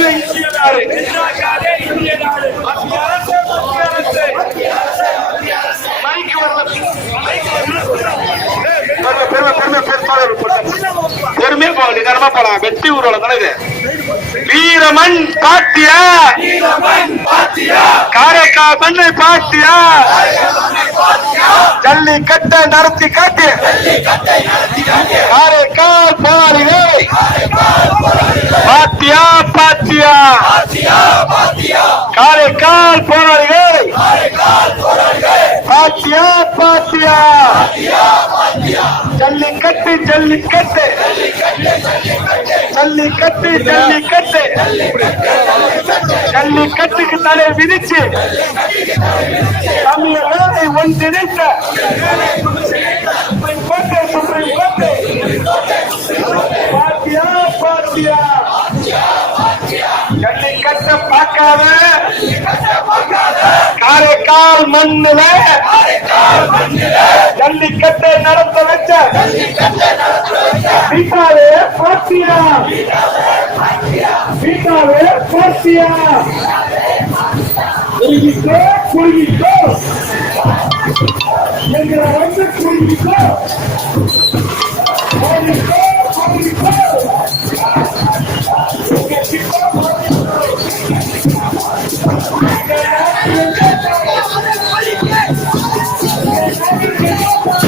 இந்திய நாடு எதிராகாதே இந்திய நாடு. மத்திய அரசு மத்திய அரசு. மைக்கு வரல. மைக்கு வரல. பெருமை பெருமை பெருமை பெருமை போக நிதானமா போலாம் வெற்றி ஊர்வலம் தானே இது. வீரமண் பாட்டியா? காரைக்கால் மண்ணை பாட்டியா? ஜல்லிக்கட்ட நடத்தி காட்டு காரைக்கால் போராளிகளே பாத்தியா பாத்தியா காரைக்கால் போராளிகளே. பாத்தியா பாத்தியா. ஜல்லிக்கட்டு ஜல்லிக்கட்டு. ஜல்லிக்கட்டு ஜல்லிக்கட்டு. ஜல்லிக்கட்டுக்கு தடை விதிச்சு தமிழர்களை ஒன்றிணைத்த. Supreme court supreme court. பாத்தியா பாத்தியா. பார்க்காத. காரைக்கால் மண்ணுல ஜல்லிக்கட்டை நடத்த வச்ச வீட்டாவே பாத்தியா வீட்டாவே பாத்தியா குருவிக்கோ குருவிக்கோ எங்களை வந்து குருவிக்கோ Thank you.